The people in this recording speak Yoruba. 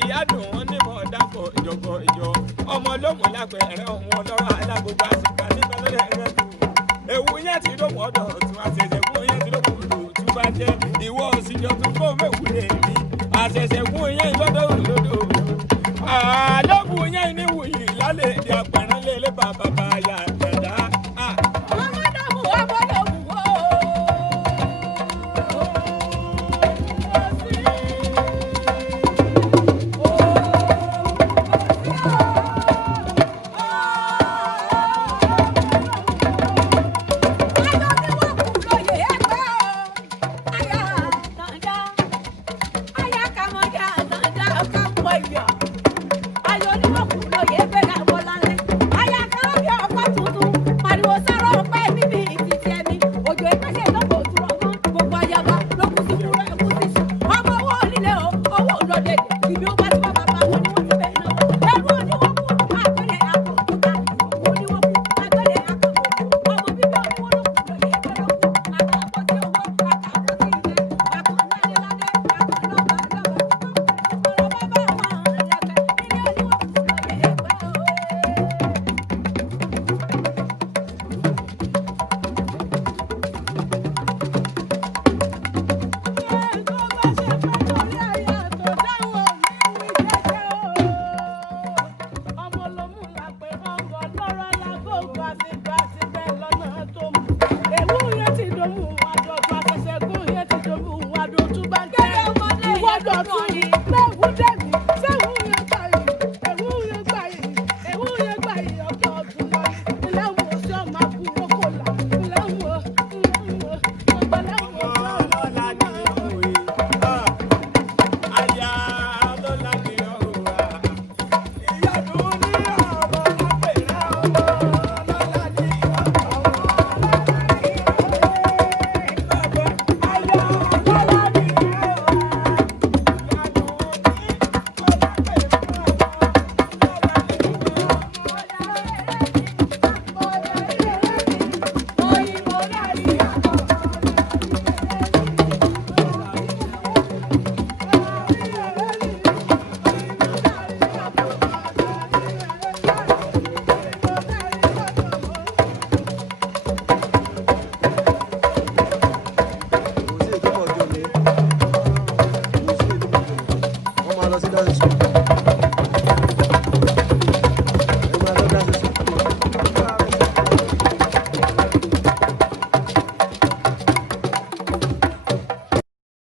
ìyá dùn wọn ní mọ̀ dápọ̀ ìjọ̀gbọ̀ ìjọ ọmọ lómù lápẹ̀rẹ̀ ọmọ ọlọ́rọ̀ alágbogbo àsìkò nípa lọ́dẹ̀ rẹ̀ tù ewu yẹn ti lómù ọ̀dọ̀ tún àṣẹ̀ṣẹ̀ fún yẹn ti lómù ọ̀dọ̀ tún bá jẹ́ ìwọ òsìjọ tún kó mẹ́wù lè rí àṣẹ̀ṣẹ̀ fún yẹn lọ́dọ̀ òdodo àlọ́bù yẹn ní wùyí lálẹ́ ìdí àpẹ̀rẹ̀ lé bàbá yà dàda. You know what?